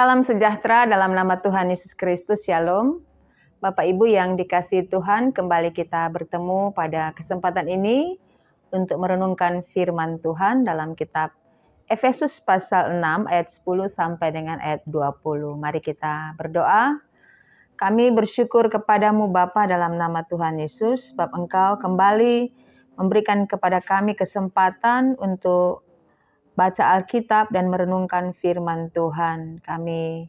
Salam sejahtera dalam nama Tuhan Yesus Kristus, Shalom. Bapak Ibu yang dikasihi Tuhan, kembali kita bertemu pada kesempatan ini untuk merenungkan firman Tuhan dalam kitab Efesus pasal 6 ayat 10 sampai dengan ayat 20. Mari kita berdoa. Kami bersyukur kepadamu Bapa dalam nama Tuhan Yesus, sebab Engkau kembali memberikan kepada kami kesempatan untuk baca Alkitab dan merenungkan firman Tuhan. Kami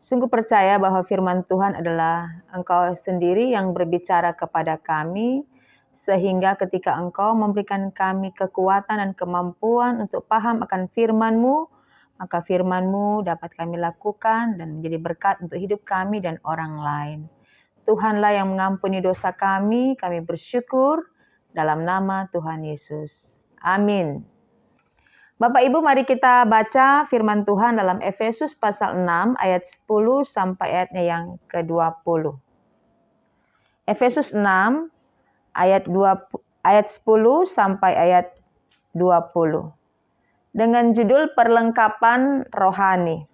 sungguh percaya bahwa firman Tuhan adalah Engkau sendiri yang berbicara kepada kami, sehingga ketika Engkau memberikan kami kekuatan dan kemampuan untuk paham akan firman-Mu, maka firman-Mu dapat kami lakukan dan menjadi berkat untuk hidup kami dan orang lain. Tuhanlah yang mengampuni dosa kami bersyukur dalam nama Tuhan Yesus. Amin. Bapak Ibu, mari kita baca firman Tuhan dalam Efesus pasal 6 ayat 10 sampai ayatnya yang ke-20. Efesus 6 ayat 10 sampai ayat 20. Dengan judul perlengkapan rohani.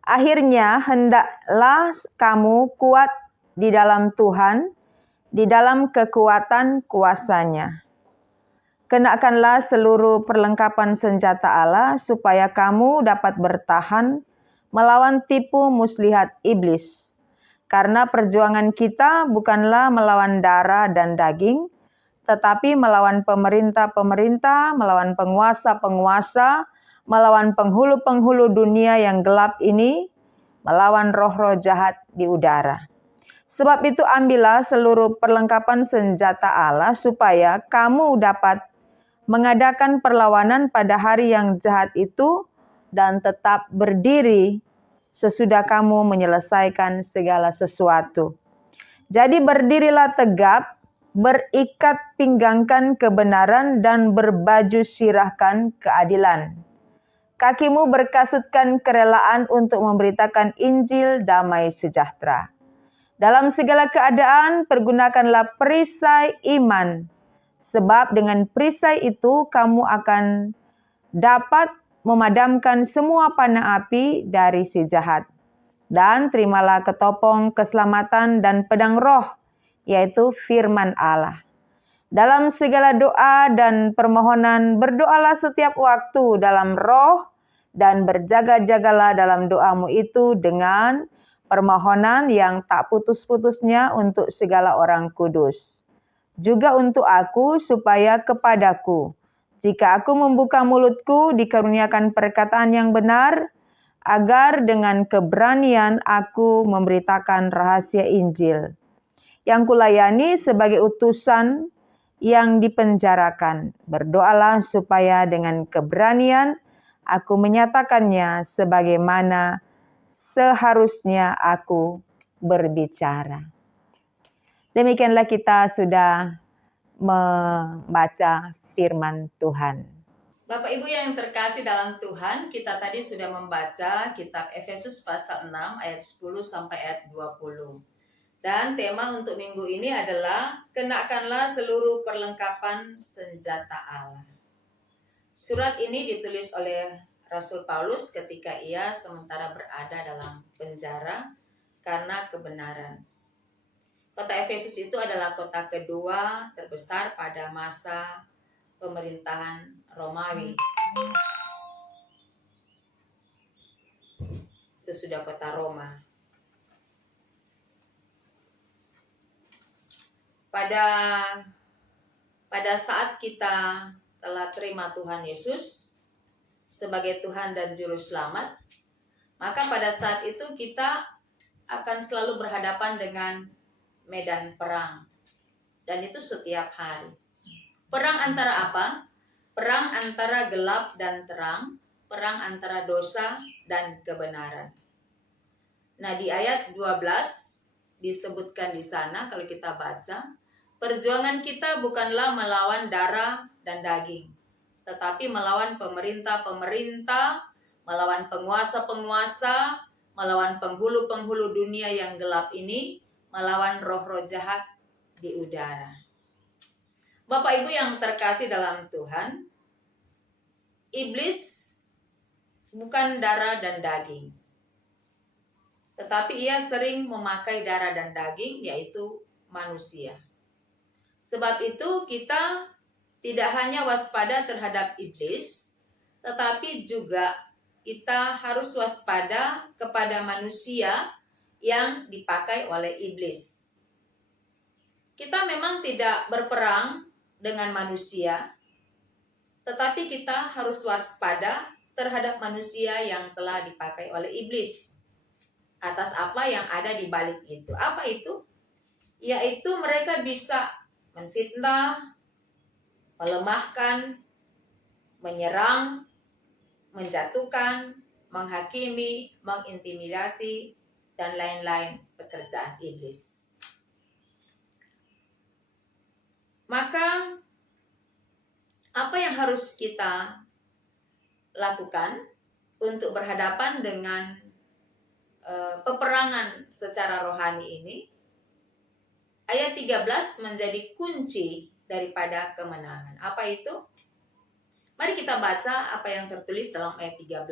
Akhirnya hendaklah kamu kuat di dalam Tuhan, di dalam kekuatan kuasa-Nya. Kenakanlah seluruh perlengkapan senjata Allah supaya kamu dapat bertahan melawan tipu muslihat iblis. Karena perjuangan kita bukanlah melawan darah dan daging, tetapi melawan pemerintah-pemerintah, melawan penguasa-penguasa, melawan penghulu-penghulu dunia yang gelap ini, melawan roh-roh jahat di udara. Sebab itu ambillah seluruh perlengkapan senjata Allah supaya kamu dapat mengadakan perlawanan pada hari yang jahat itu dan tetap berdiri sesudah kamu menyelesaikan segala sesuatu. Jadi berdirilah tegap, berikat pinggangkan kebenaran dan berbaju sirahkan keadilan. Kakimu berkasutkan kerelaan untuk memberitakan Injil damai sejahtera. Dalam segala keadaan pergunakanlah perisai iman. Sebab dengan perisai itu kamu akan dapat memadamkan semua panah api dari si jahat. Dan terimalah ketopong keselamatan dan pedang roh, yaitu firman Allah. Dalam segala doa dan permohonan berdoalah setiap waktu dalam roh dan berjaga-jagalah dalam doamu itu dengan permohonan yang tak putus-putusnya untuk segala orang kudus. Juga untuk aku supaya kepadaku, jika aku membuka mulutku dikaruniakan perkataan yang benar, agar dengan keberanian aku memberitakan rahasia Injil, yang kulayani sebagai utusan yang dipenjarakan. Berdoalah supaya dengan keberanian aku menyatakannya sebagaimana seharusnya aku berbicara. Demikianlah kita sudah membaca firman Tuhan. Bapak Ibu yang terkasih dalam Tuhan, kita tadi sudah membaca kitab Efesus pasal 6 ayat 10 sampai ayat 20. Dan tema untuk minggu ini adalah kenakanlah seluruh perlengkapan senjata Allah. Surat ini ditulis oleh Rasul Paulus ketika ia sementara berada dalam penjara karena kebenaran. Kota Efesus itu adalah kota kedua terbesar pada masa pemerintahan Romawi. Sesudah kota Roma. Pada saat kita telah terima Tuhan Yesus sebagai Tuhan dan Juru Selamat, maka pada saat itu kita akan selalu berhadapan dengan medan perang. Dan itu setiap hari. Perang antara apa? Perang antara gelap dan terang, perang antara dosa dan kebenaran. Nah, di ayat 12 disebutkan di sana kalau kita baca, perjuangan kita bukanlah melawan darah dan daging, tetapi melawan pemerintah-pemerintah, melawan penguasa-penguasa, melawan penghulu-penghulu dunia yang gelap ini, melawan roh-roh jahat di udara. Bapak Ibu yang terkasih dalam Tuhan, iblis bukan darah dan daging. tetapi ia sering memakai darah dan daging, yaitu manusia. Sebab itu kita tidak hanya waspada terhadap iblis, tetapi juga kita harus waspada kepada manusia yang dipakai oleh iblis. Kita memang tidak berperang dengan manusia, tetapi kita harus waspada terhadap manusia yang telah dipakai oleh iblis atas apa yang ada di balik itu. Apa itu? Yaitu mereka bisa menfitnah, melemahkan, menyerang, menjatuhkan, menghakimi, mengintimidasi, dan lain-lain pekerjaan iblis. Maka apa yang harus kita lakukan untuk berhadapan dengan peperangan secara rohani ini? Ayat 13 menjadi kunci daripada kemenangan. Apa itu? Mari kita baca apa yang tertulis dalam ayat 13.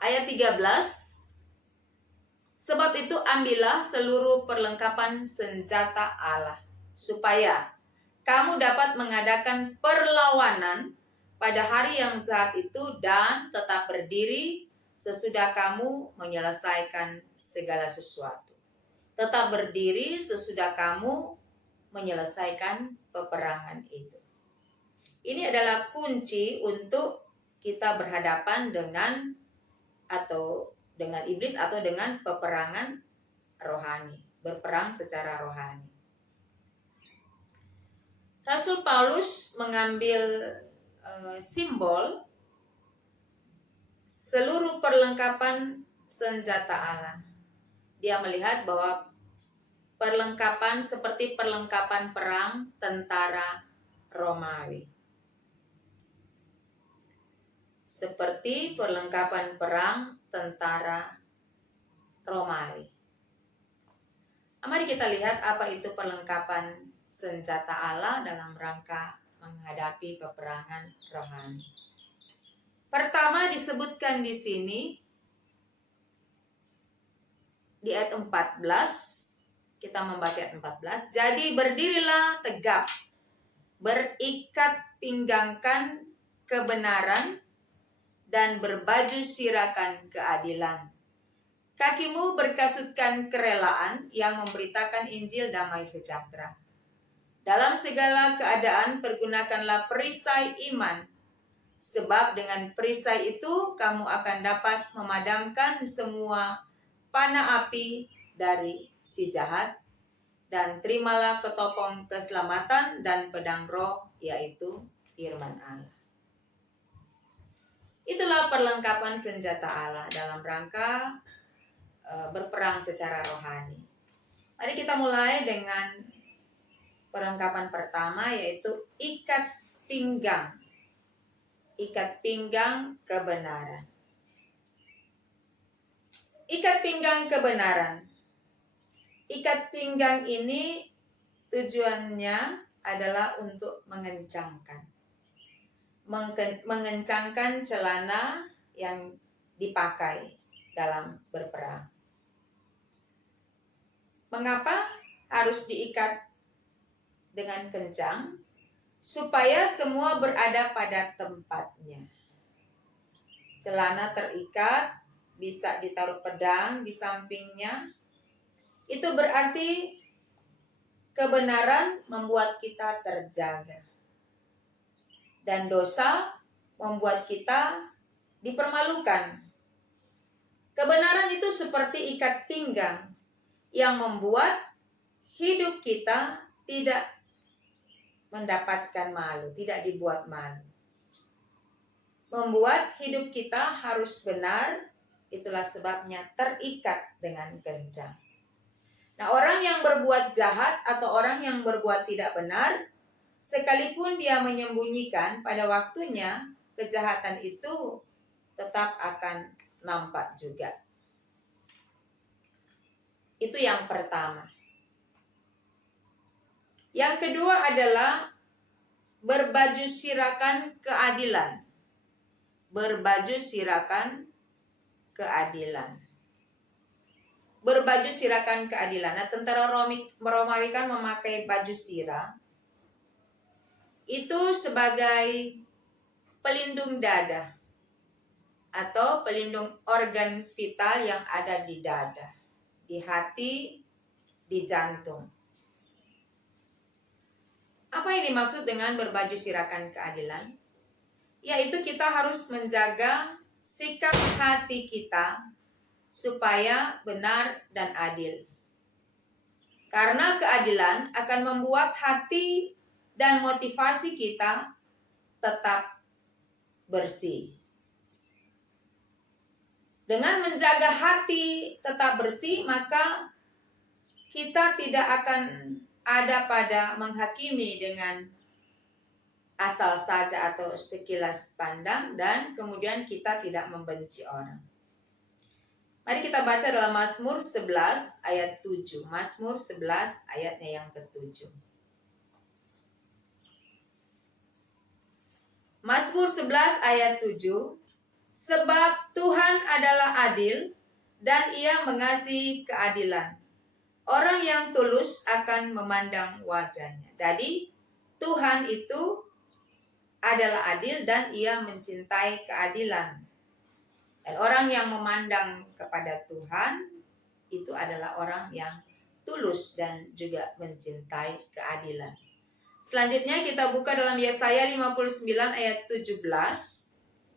Ayat 13, sebab itu ambillah seluruh perlengkapan senjata Allah, supaya kamu dapat mengadakan perlawanan pada hari yang jahat itu dan tetap berdiri sesudah kamu menyelesaikan segala sesuatu. Tetap berdiri sesudah kamu menyelesaikan peperangan itu. Ini adalah kunci untuk kita berhadapan dengan iblis atau dengan peperangan rohani, berperang secara rohani. Rasul Paulus mengambil simbol seluruh perlengkapan senjata Allah. Dia melihat bahwa perlengkapan seperti perlengkapan perang tentara Romawi. Seperti perlengkapan perang tentara Romawi. Mari kita lihat apa itu perlengkapan senjata Allah dalam rangka menghadapi peperangan rohani. Pertama disebutkan di sini di ayat 14, kita membaca ayat 14. Jadi berdirilah tegap, berikat pinggangkan kebenaran dan berbaju sirakan keadilan. Kakimu berkasutkan kerelaan yang memberitakan Injil damai sejahtera. Dalam segala keadaan pergunakanlah perisai iman, sebab dengan perisai itu kamu akan dapat memadamkan semua panah api dari si jahat, dan terimalah ketopong keselamatan dan pedang roh, yaitu firman Allah. Itulah perlengkapan senjata Allah dalam rangka berperang secara rohani. Mari kita mulai dengan perlengkapan pertama, yaitu ikat pinggang. Ikat pinggang kebenaran. Ikat pinggang kebenaran. Ikat pinggang ini tujuannya adalah untuk mengencangkan celana yang dipakai dalam berperang. Mengapa harus diikat dengan kencang? Supaya semua berada pada tempatnya. Celana terikat, bisa ditaruh pedang di sampingnya. Itu berarti kebenaran membuat kita terjaga. Dan dosa membuat kita dipermalukan. Kebenaran itu seperti ikat pinggang yang membuat hidup kita tidak mendapatkan malu, tidak dibuat malu. Membuat hidup kita harus benar, itulah sebabnya terikat dengan kencang. Nah, orang yang berbuat jahat atau orang yang berbuat tidak benar, sekalipun dia menyembunyikan, pada waktunya kejahatan itu tetap akan nampak juga. Itu yang pertama. Yang kedua adalah berbaju sirakan keadilan. berbaju sirakan keadilan. Berbaju sirakan keadilan. Nah, tentara Romawi kan memakai baju sirah itu sebagai pelindung dada atau pelindung organ vital yang ada di dada, di hati, di jantung. Apa yang dimaksud dengan berbaju sirakan keadilan? Yaitu kita harus menjaga sikap hati kita supaya benar dan adil. Karena keadilan akan membuat hati dan motivasi kita tetap bersih. Dengan menjaga hati tetap bersih, maka kita tidak akan ada pada menghakimi dengan asal saja atau sekilas pandang, dan kemudian kita tidak membenci orang. Mari kita baca dalam Mazmur 11 ayat 7. Mazmur 11 ayatnya yang ke-7. Mazmur 11 ayat 7. Sebab Tuhan adalah adil dan Ia mengasihi keadilan. Orang yang tulus akan memandang wajahnya. Jadi Tuhan itu adalah adil dan Ia mencintai keadilan. Dan orang yang memandang kepada Tuhan itu adalah orang yang tulus dan juga mencintai keadilan. Selanjutnya kita buka dalam Yesaya 59 ayat 17.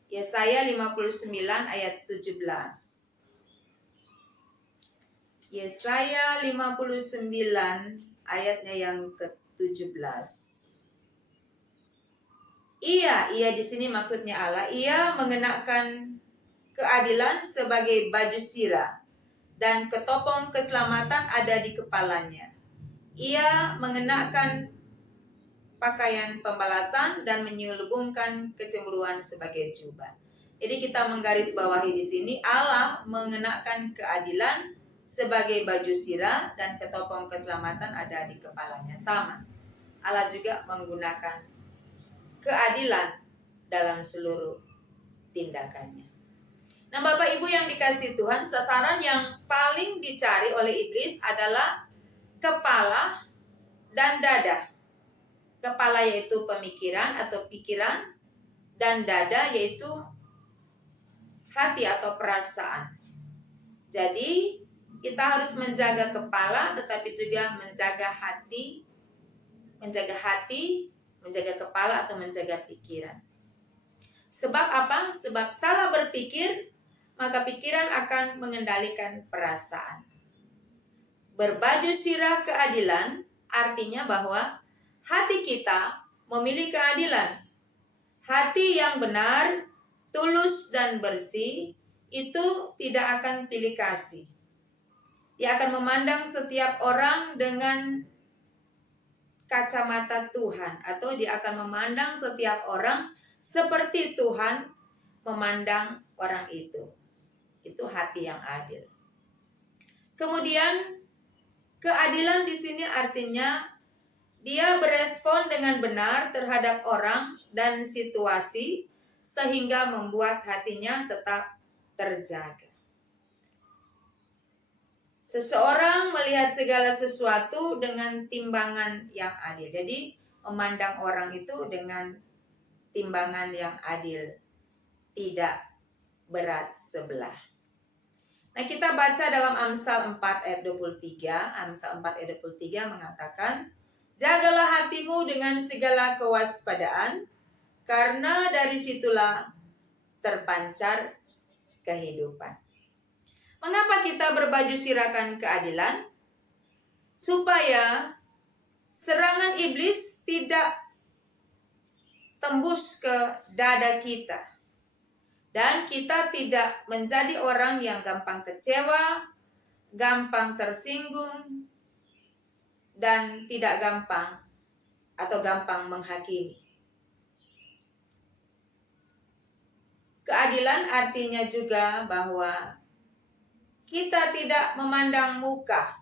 Yesaya 59 ayat 17. Yesaya 59 ayatnya yang ke-17. Ia di sini maksudnya Allah, Ia mengenakan keadilan sebagai baju sirah dan ketopong keselamatan ada di kepalanya. Ia mengenakan pakaian pembalasan dan menyelubungkan kecemburuan sebagai jubah. Jadi kita menggarisbawahi di sini Allah mengenakan keadilan sebagai baju sirah dan ketopong keselamatan ada di kepalanya. Sama. Allah juga menggunakan keadilan dalam seluruh tindakannya. Nah, Bapak Ibu yang dikasihi Tuhan, sasaran yang paling dicari oleh iblis adalah kepala dan dada. Kepala yaitu pemikiran atau pikiran, dan dada yaitu hati atau perasaan. Jadi kita harus menjaga kepala tetapi juga menjaga hati, menjaga kepala atau menjaga pikiran. Sebab apa? Sebab salah berpikir, maka pikiran akan mengendalikan perasaan. Berbaju sirah keadilan artinya bahwa hati kita memilih keadilan. Hati yang benar, tulus dan bersih itu tidak akan pilih kasih. Dia akan memandang setiap orang dengan kacamata Tuhan, atau dia akan memandang setiap orang seperti Tuhan memandang orang itu. Itu hati yang adil. Kemudian keadilan di sini artinya dia berespon dengan benar terhadap orang dan situasi sehingga membuat hatinya tetap terjaga. Seseorang melihat segala sesuatu dengan timbangan yang adil. Jadi memandang orang itu dengan timbangan yang adil, tidak berat sebelah. Nah, kita baca dalam Amsal 4 ayat 23. Amsal 4 ayat 23 mengatakan, jagalah hatimu dengan segala kewaspadaan, karena dari situlah terpancar kehidupan. Mengapa kita berbaju sirakan keadilan? Supaya serangan iblis tidak tembus ke dada kita. Dan kita tidak menjadi orang yang gampang kecewa, gampang tersinggung, dan tidak gampang atau gampang menghakimi. Keadilan artinya juga bahwa kita tidak memandang muka.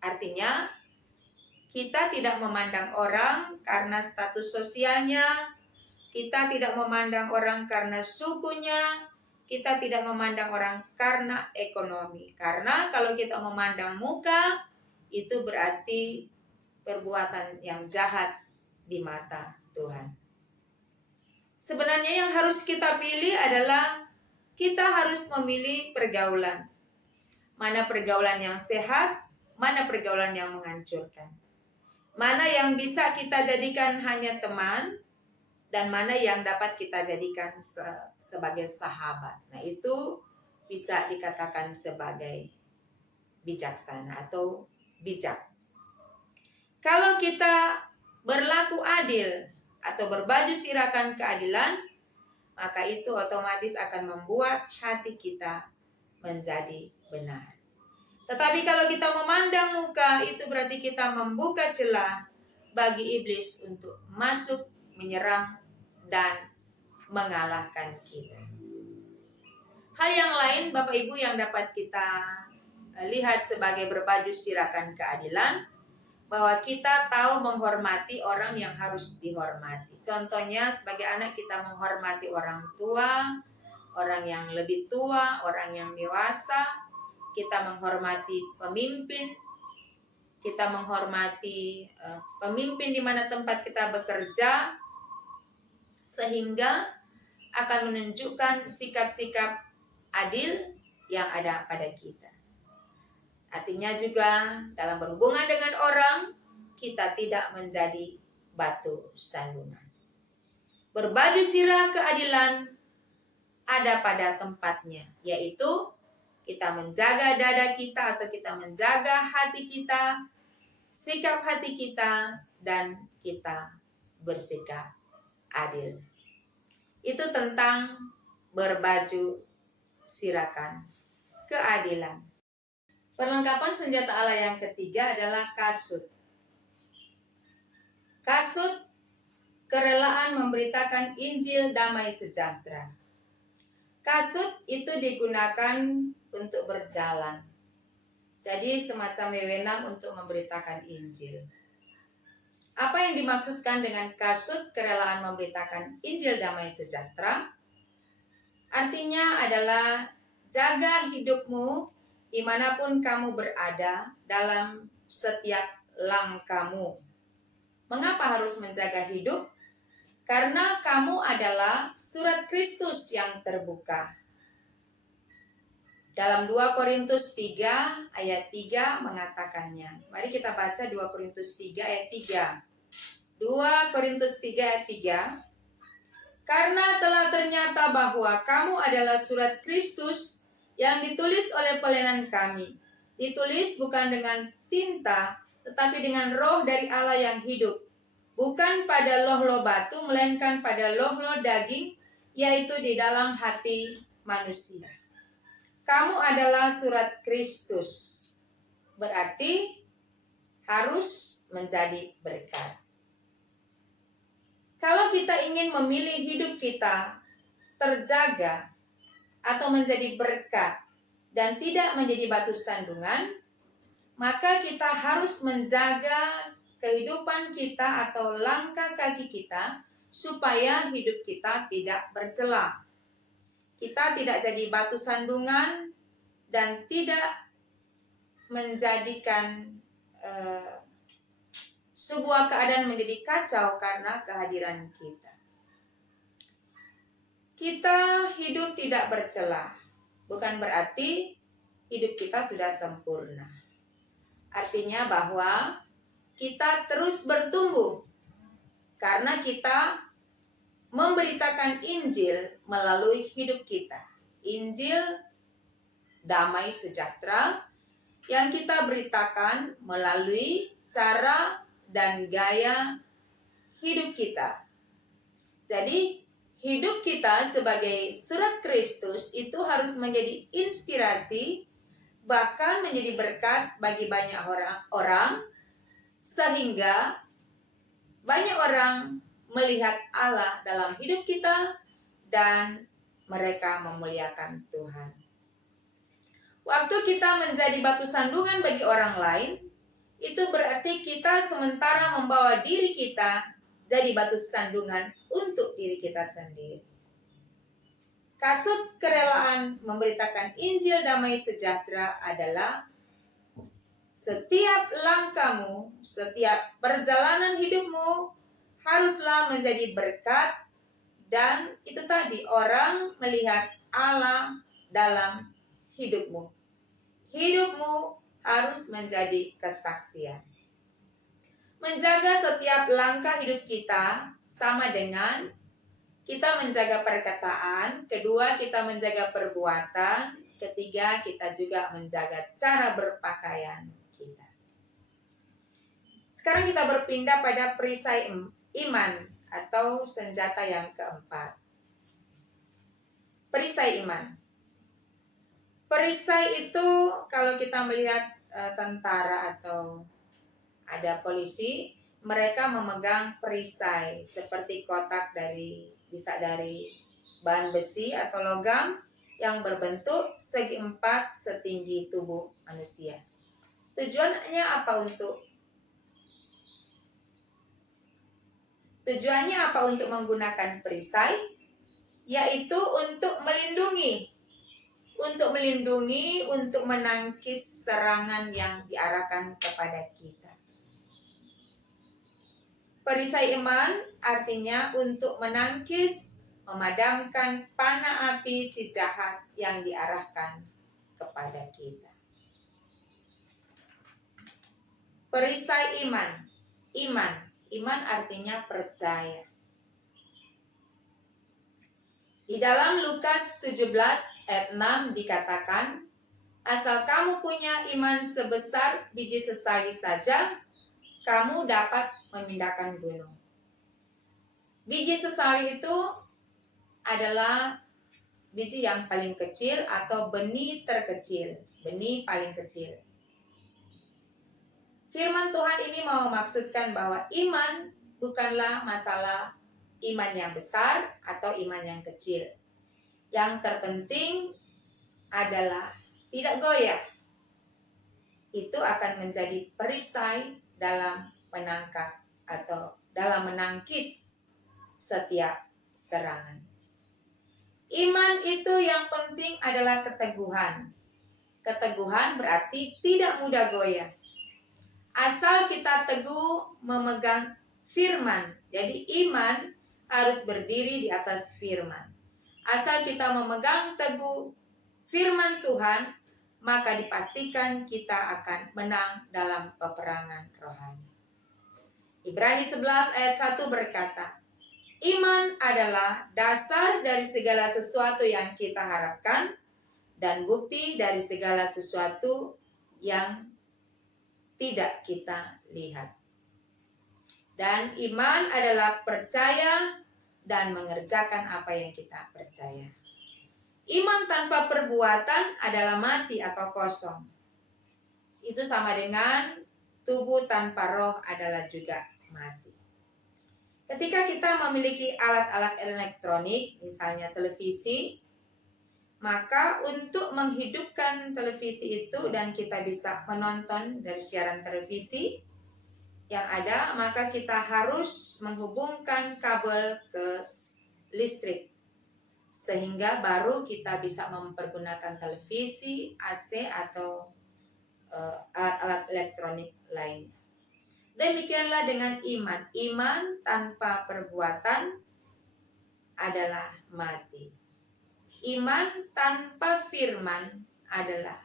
Artinya kita tidak memandang orang karena status sosialnya, Kita tidak memandang orang karena sukunya, kita tidak memandang orang karena ekonomi. Karena kalau kita memandang muka, itu berarti perbuatan yang jahat di mata Tuhan. Sebenarnya yang harus kita pilih adalah kita harus memilih pergaulan. Mana pergaulan yang sehat, mana pergaulan yang menghancurkan. Mana yang bisa kita jadikan hanya teman, dan mana yang dapat kita jadikan sebagai sahabat. Nah, itu bisa dikatakan sebagai bijaksana atau bijak. Kalau kita berlaku adil atau berbaju sirakan keadilan, maka itu otomatis akan membuat hati kita menjadi benar. Tetapi kalau kita memandang muka, itu berarti kita membuka celah bagi iblis untuk masuk, menyerang, dan mengalahkan kita. Hal yang lain Bapak Ibu yang dapat kita lihat sebagai berbaju sirakan keadilan, bahwa kita tahu menghormati orang yang harus dihormati. Contohnya sebagai anak kita menghormati orang tua, orang yang lebih tua, orang yang dewasa. Kita menghormati pemimpin, kita menghormati pemimpin di mana tempat kita bekerja, sehingga akan menunjukkan sikap-sikap adil yang ada pada kita. Artinya juga dalam berhubungan dengan orang, kita tidak menjadi batu sandungan. Berbaju sirah keadilan ada pada tempatnya, yaitu kita menjaga dada kita atau kita menjaga hati kita, sikap hati kita, dan kita bersikap adil. Itu tentang berbaju sirakan keadilan. Perlengkapan senjata Allah yang ketiga adalah kasut. Kasut kerelaan memberitakan Injil damai sejahtera. Kasut itu digunakan untuk berjalan. Jadi semacam wewenang untuk memberitakan Injil. Apa yang dimaksudkan dengan kasut kerelaan memberitakan Injil damai sejahtera? Artinya adalah jaga hidupmu dimanapun kamu berada dalam setiap langkahmu. Mengapa harus menjaga hidup? Karena kamu adalah surat Kristus yang terbuka. Dalam 2 Korintus 3 ayat 3 mengatakannya. Mari kita baca 2 Korintus 3 ayat 3. 2 Korintus 3 ayat 3. Karena telah ternyata bahwa kamu adalah surat Kristus yang ditulis oleh pelayanan kami. Ditulis bukan dengan tinta, tetapi dengan roh dari Allah yang hidup. Bukan pada loh-loh batu, melainkan pada loh-loh daging, yaitu di dalam hati manusia. Kamu adalah surat Kristus, berarti harus menjadi berkat. Kalau kita ingin memilih hidup kita terjaga atau menjadi berkat dan tidak menjadi batu sandungan, maka kita harus menjaga kehidupan kita atau langkah kaki kita supaya hidup kita tidak bercela. Kita tidak jadi batu sandungan dan tidak menjadikan sebuah keadaan menjadi kacau karena kehadiran kita. Kita hidup tidak bercela, bukan berarti hidup kita sudah sempurna. Artinya bahwa kita terus bertumbuh karena kita memberitakan Injil melalui hidup kita. Injil damai sejahtera yang kita beritakan melalui cara dan gaya hidup kita. Jadi hidup kita sebagai surat Kristus itu harus menjadi inspirasi, bahkan menjadi berkat bagi banyak orang sehingga banyak orang melihat Allah dalam hidup kita dan mereka memuliakan Tuhan. Waktu kita menjadi batu sandungan bagi orang lain, itu berarti kita sementara membawa diri kita jadi batu sandungan untuk diri kita sendiri. Kasut kerelaan memberitakan Injil damai sejahtera adalah setiap langkahmu, setiap perjalanan hidupmu haruslah menjadi berkat, dan itu tadi, orang melihat Allah dalam hidupmu. Hidupmu harus menjadi kesaksian. Menjaga setiap langkah hidup kita sama dengan kita menjaga perkataan, kedua kita menjaga perbuatan, ketiga kita juga menjaga cara berpakaian kita. Sekarang kita berpindah pada perisai iman atau senjata yang keempat. Perisai iman. Perisai itu kalau kita melihat tentara atau ada polisi, mereka memegang perisai seperti kotak bisa dari bahan besi atau logam yang berbentuk segi empat setinggi tubuh manusia. Tujuannya apa untuk menggunakan perisai? Yaitu untuk melindungi, untuk menangkis serangan yang diarahkan kepada kita. Perisai iman artinya untuk menangkis, memadamkan panah api si jahat yang diarahkan kepada kita. Perisai iman. Iman artinya percaya. Di dalam Lukas 17 ayat 6 dikatakan, asal kamu punya iman sebesar biji sesawi saja, kamu dapat memindahkan gunung. Biji sesawi itu adalah biji yang paling kecil atau benih terkecil, benih paling kecil. Firman Tuhan ini mau maksudkan bahwa iman bukanlah masalah iman yang besar atau iman yang kecil. Yang terpenting adalah tidak goyah. Itu akan menjadi perisai dalam menangkap atau dalam menangkis setiap serangan. Iman itu yang penting adalah keteguhan. Keteguhan berarti tidak mudah goyah. Asal kita teguh memegang firman. Jadi iman harus berdiri di atas firman. Asal kita memegang teguh firman Tuhan, maka dipastikan kita akan menang dalam peperangan rohani. Ibrani 11 ayat 1 berkata, iman adalah dasar dari segala sesuatu yang kita harapkan dan bukti dari segala sesuatu yang tidak kita lihat. Dan iman adalah percaya dan mengerjakan apa yang kita percaya. Iman tanpa perbuatan adalah mati atau kosong. Itu sama dengan tubuh tanpa roh adalah juga mati. Ketika kita memiliki alat-alat elektronik, misalnya televisi, maka untuk menghidupkan televisi itu dan kita bisa menonton dari siaran televisi yang ada, maka kita harus menghubungkan kabel ke listrik. Sehingga baru kita bisa mempergunakan televisi, AC atau alat-alat elektronik lainnya. Demikianlah dengan iman. Iman tanpa perbuatan adalah mati. Iman tanpa firman adalah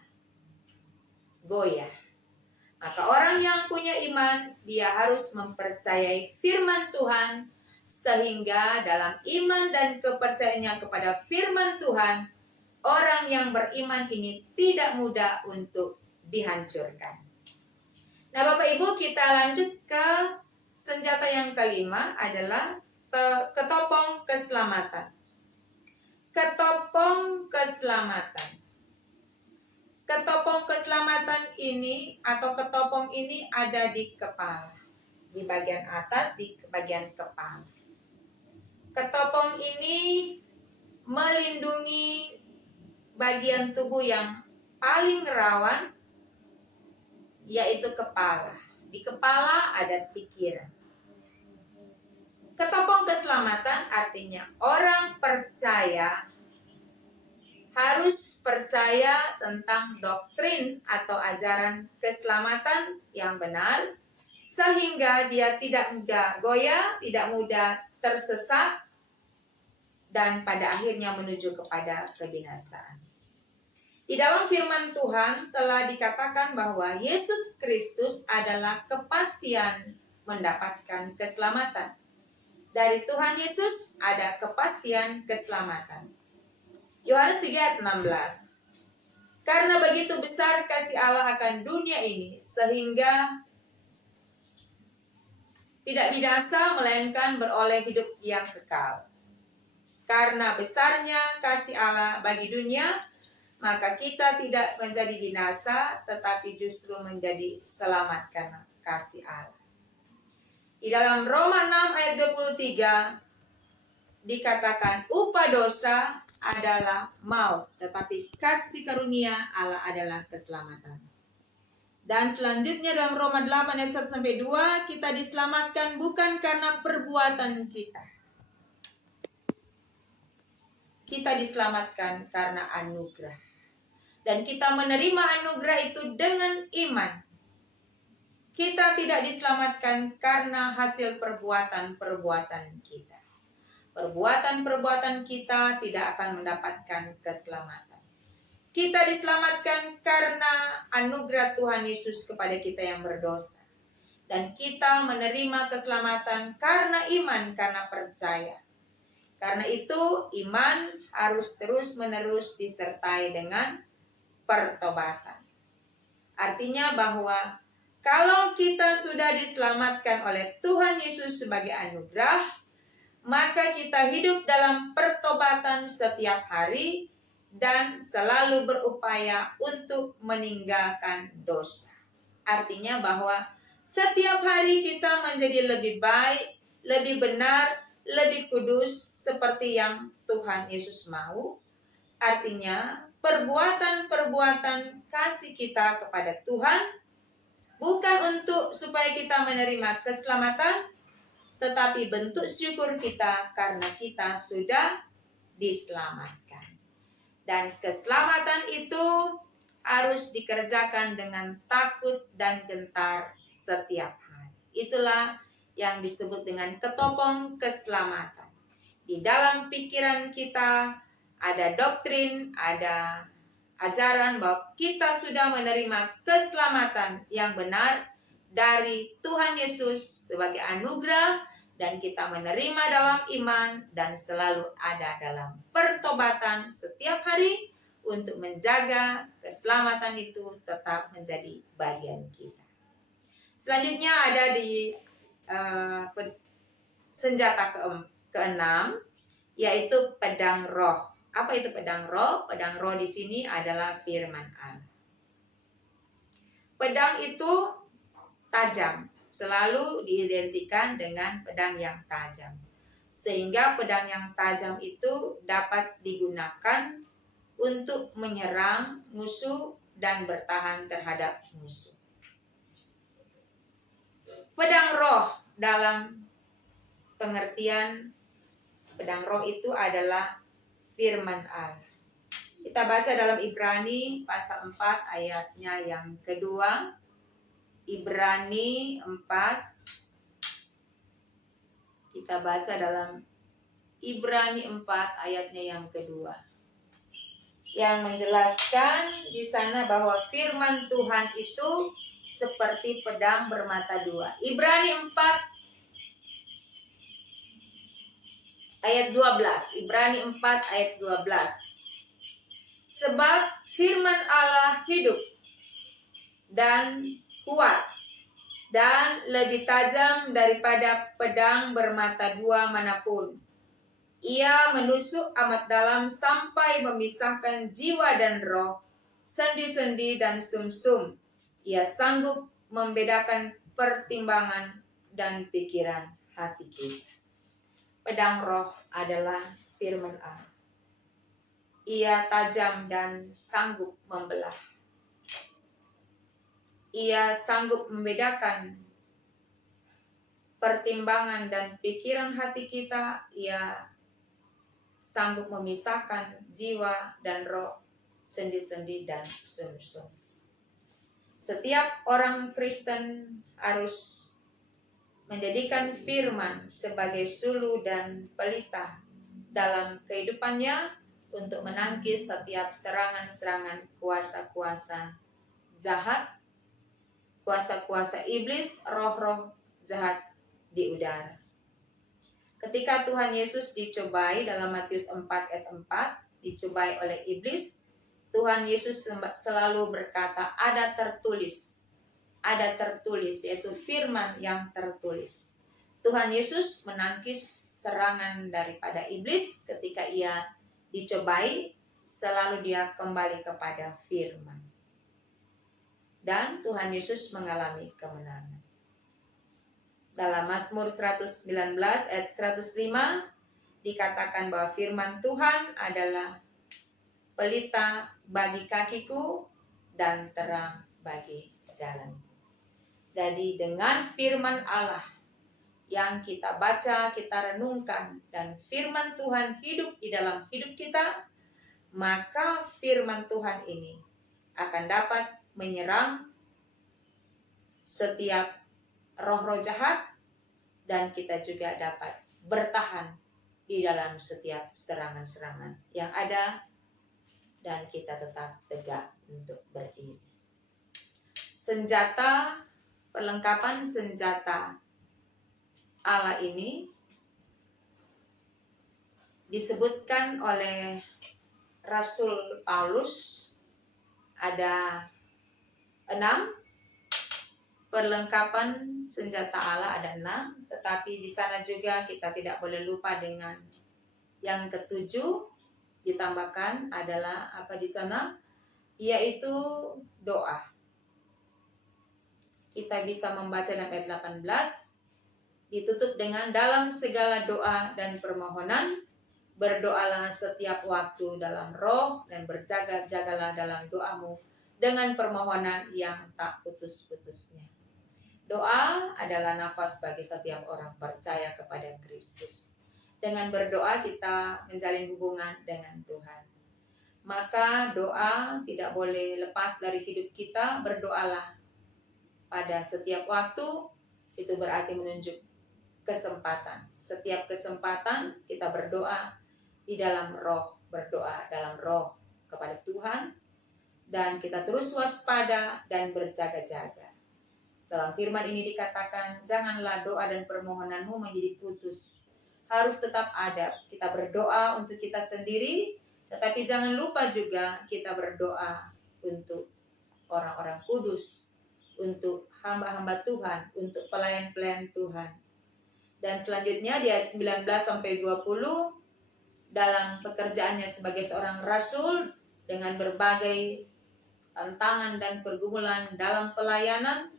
goyah. Maka orang yang punya iman, dia harus mempercayai firman Tuhan, sehingga dalam iman dan kepercayaannya kepada firman Tuhan, orang yang beriman ini tidak mudah untuk dihancurkan. Nah, Bapak Ibu, kita lanjut ke senjata yang kelima adalah ketopong keselamatan. Ketopong keselamatan. Ketopong keselamatan ini atau ketopong ini ada di kepala, di bagian atas, di bagian kepala. Ketopong ini melindungi bagian tubuh yang paling rawan, yaitu kepala. Di kepala ada pikiran. Ketopong keselamatan artinya orang percaya harus percaya tentang doktrin atau ajaran keselamatan yang benar, sehingga dia tidak mudah goyah, tidak mudah tersesat, dan pada akhirnya menuju kepada kebinasaan. Di dalam firman Tuhan telah dikatakan bahwa Yesus Kristus adalah kepastian mendapatkan keselamatan. Dari Tuhan Yesus ada kepastian keselamatan. Yohanes 3 ayat 16. Karena begitu besar kasih Allah akan dunia ini, sehingga tidak binasa melainkan beroleh hidup yang kekal. Karena besarnya kasih Allah bagi dunia, maka kita tidak menjadi binasa, tetapi justru menjadi selamat karena kasih Allah. Di dalam Roma 6 ayat 23 dikatakan upah dosa adalah maut, tetapi kasih karunia Allah adalah keselamatan. Dan selanjutnya dalam Roma 8 ayat 1-2 kita diselamatkan bukan karena perbuatan kita. Kita diselamatkan karena anugerah. Dan kita menerima anugerah itu dengan iman. Kita tidak diselamatkan karena hasil perbuatan-perbuatan kita. Perbuatan-perbuatan kita tidak akan mendapatkan keselamatan. Kita diselamatkan karena anugerah Tuhan Yesus kepada kita yang berdosa. Dan kita menerima keselamatan karena iman, karena percaya. Karena itu iman harus terus-menerus disertai dengan pertobatan. Artinya bahwa kalau kita sudah diselamatkan oleh Tuhan Yesus sebagai anugerah, maka kita hidup dalam pertobatan setiap hari dan selalu berupaya untuk meninggalkan dosa. Artinya bahwa setiap hari kita menjadi lebih baik, lebih benar, lebih kudus seperti yang Tuhan Yesus mau. Artinya perbuatan-perbuatan kasih kita kepada Tuhan bukan untuk supaya kita menerima keselamatan, tetapi bentuk syukur kita karena kita sudah diselamatkan. Dan keselamatan itu harus dikerjakan dengan takut dan gentar setiap hari. Itulah yang disebut dengan ketopong keselamatan. Di dalam pikiran kita ada doktrin, ada ajaran bahwa kita sudah menerima keselamatan yang benar dari Tuhan Yesus sebagai anugerah, dan kita menerima dalam iman dan selalu ada dalam pertobatan setiap hari untuk menjaga keselamatan itu tetap menjadi bagian kita. Selanjutnya ada di senjata keenam, yaitu pedang roh. Apa itu pedang roh? Pedang roh di sini adalah firman Allah. Pedang itu tajam, selalu diidentikan dengan pedang yang tajam. Sehingga pedang yang tajam itu dapat digunakan untuk menyerang musuh dan bertahan terhadap musuh. Pedang roh dalam pengertian pedang roh itu adalah firman Allah. Kita baca dalam Ibrani pasal 4 ayatnya yang kedua. Ibrani 4. Kita baca dalam Ibrani 4 ayatnya yang kedua. Yang menjelaskan di sana bahwa firman Tuhan itu seperti pedang bermata dua. Ibrani 4 ayat 12. Ibrani 4 ayat 12. Sebab firman Allah hidup dan kuat dan lebih tajam daripada pedang bermata dua manapun. Ia menusuk amat dalam sampai memisahkan jiwa dan roh, sendi-sendi dan sumsum. Ia sanggup membedakan pertimbangan dan pikiran hati kita. Pedang roh adalah firman Allah. Ia tajam dan sanggup membelah. Ia sanggup membedakan pertimbangan dan pikiran hati kita, Ia sanggup memisahkan jiwa dan roh, sendi-sendi dan sumsum. Setiap orang Kristen harus menjadikan firman sebagai sulu dan pelita dalam kehidupannya untuk menangkis setiap serangan-serangan kuasa-kuasa jahat, kuasa-kuasa iblis, roh-roh jahat di udara. Ketika Tuhan Yesus dicobai dalam Matius 4 ayat 4, dicobai oleh iblis, Tuhan Yesus selalu berkata, ada tertulis, yaitu firman yang tertulis. Tuhan Yesus menangkis serangan daripada iblis ketika ia dicobai, selalu dia kembali kepada firman. Dan Tuhan Yesus mengalami kemenangan. Dalam Mazmur 119 ayat 105 dikatakan bahwa firman Tuhan adalah pelita bagi kakiku dan terang bagi jalan. Jadi dengan firman Allah yang kita baca, kita renungkan, dan firman Tuhan hidup di dalam hidup kita, maka firman Tuhan ini akan dapat menyerang setiap roh-roh jahat, dan kita juga dapat bertahan di dalam setiap serangan-serangan yang ada, dan kita tetap tegak untuk berdiri. Senjata, perlengkapan senjata Allah ini disebutkan oleh Rasul Paulus ada 6. Perlengkapan senjata Allah ada 6, tetapi di sana juga kita tidak boleh lupa dengan yang ke-7 ditambahkan adalah apa di sana? Yaitu doa. Kita bisa membaca dalam ayat 18, ditutup dengan dalam segala doa dan permohonan, berdoalah setiap waktu dalam roh dan berjaga-jagalah dalam doamu dengan permohonan yang tak putus-putusnya. Doa adalah nafas bagi setiap orang percaya kepada Kristus. Dengan berdoa kita menjalin hubungan dengan Tuhan. Maka doa tidak boleh lepas dari hidup kita. Berdoalah pada setiap waktu, itu berarti menunjuk kesempatan. Setiap kesempatan kita berdoa di dalam roh, berdoa dalam roh kepada Tuhan, dan kita terus waspada dan berjaga-jaga. Dalam firman ini dikatakan, janganlah doa dan permohonanmu menjadi putus. Harus tetap ada. Kita berdoa untuk kita sendiri, tetapi jangan lupa juga kita berdoa untuk orang-orang kudus, untuk hamba-hamba Tuhan, untuk pelayan-pelayan Tuhan. Dan selanjutnya di ayat 19-20, dalam pekerjaannya sebagai seorang rasul, dengan berbagai tantangan dan pergumulan dalam pelayanan,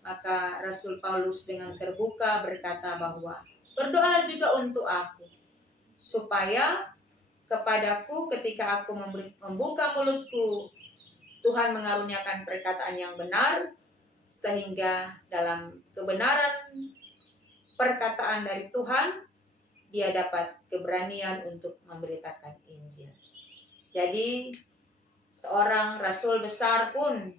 maka Rasul Paulus dengan terbuka berkata bahwa berdoalah juga untuk aku, supaya kepadaku ketika aku membuka mulutku, Tuhan mengaruniakan perkataan yang benar, sehingga dalam kebenaran perkataan dari Tuhan, dia dapat keberanian untuk memberitakan Injil. Jadi seorang rasul besar pun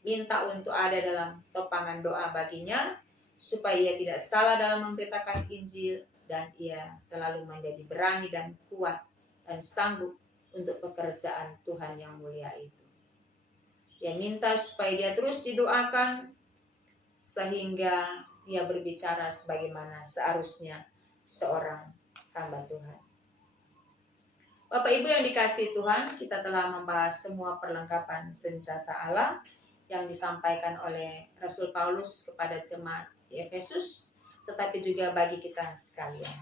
minta untuk ada dalam topangan doa baginya, supaya ia tidak salah dalam memberitakan Injil, dan ia selalu menjadi berani dan kuat dan sanggup untuk pekerjaan Tuhan yang mulia itu. Dia minta supaya dia terus didoakan, sehingga ia berbicara sebagaimana seharusnya seorang hamba Tuhan. Bapak Ibu yang dikasihi Tuhan, kita telah membahas semua perlengkapan senjata Allah yang disampaikan oleh Rasul Paulus kepada jemaat di Efesus, tetapi juga bagi kita sekalian.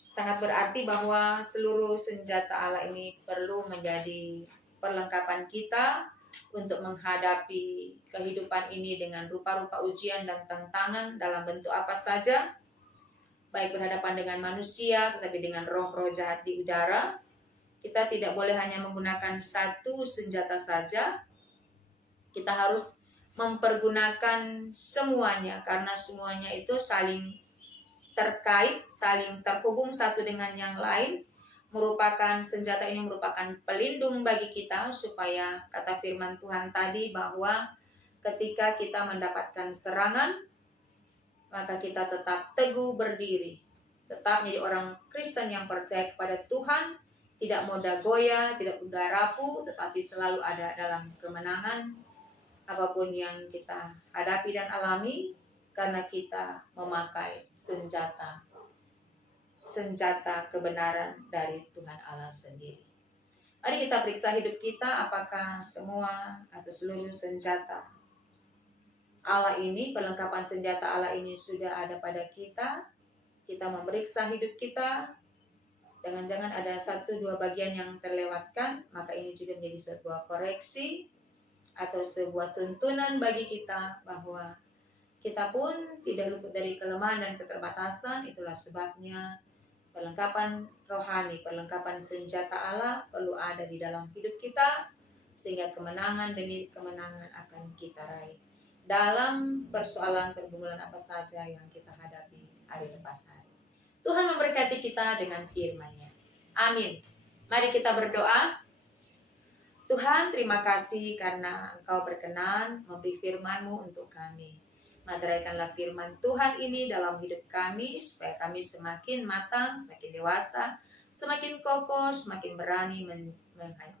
Sangat berarti bahwa seluruh senjata Allah ini perlu menjadi perlengkapan kita untuk menghadapi kehidupan ini dengan rupa-rupa ujian dan tantangan dalam bentuk apa saja, baik berhadapan dengan manusia, tetapi dengan roh-roh jahat di udara. Kita tidak boleh hanya menggunakan satu senjata saja. Kita harus mempergunakan semuanya, karena semuanya itu saling terkait, saling terhubung satu dengan yang lain. Senjata ini merupakan pelindung bagi kita, supaya kata firman Tuhan tadi bahwa ketika kita mendapatkan serangan, maka kita tetap teguh berdiri, tetap menjadi orang Kristen yang percaya kepada Tuhan, tidak mudah goyah, tidak mudah rapuh, tetapi selalu ada dalam kemenangan apapun yang kita hadapi dan alami, karena kita memakai senjata kebenaran dari Tuhan Allah sendiri. Mari kita periksa hidup kita, apakah semua atau seluruh senjata Allah ini, perlengkapan senjata Allah ini sudah ada pada kita. Kita memeriksa hidup kita, jangan-jangan ada 1-2 bagian yang terlewatkan, maka ini juga menjadi sebuah koreksi atau sebuah tuntunan bagi kita bahwa kita pun tidak luput dari kelemahan dan keterbatasan. Itulah sebabnya perlengkapan rohani, perlengkapan senjata Allah perlu ada di dalam hidup kita, sehingga kemenangan demi kemenangan akan kita raih dalam persoalan pergumulan apa saja yang kita hadapi hari lepas hari. Tuhan memberkati kita dengan firman-Nya. Amin. Mari kita berdoa. Tuhan, terima kasih karena Engkau berkenan memberi firman-Mu untuk kami. Materaikanlah firman Tuhan ini dalam hidup kami, supaya kami semakin matang, semakin dewasa, semakin kokoh, semakin berani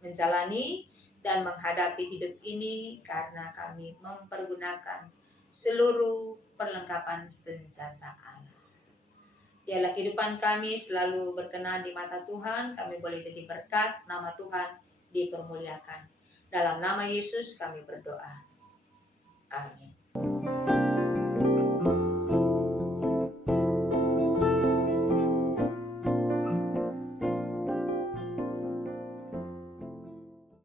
menjalani dan menghadapi hidup ini, karena kami mempergunakan seluruh perlengkapan senjata Allah. Biarlah kehidupan kami selalu berkenan di mata Tuhan, kami boleh jadi berkat, nama Tuhan dipermuliakan. Dalam nama Yesus kami berdoa. Amin.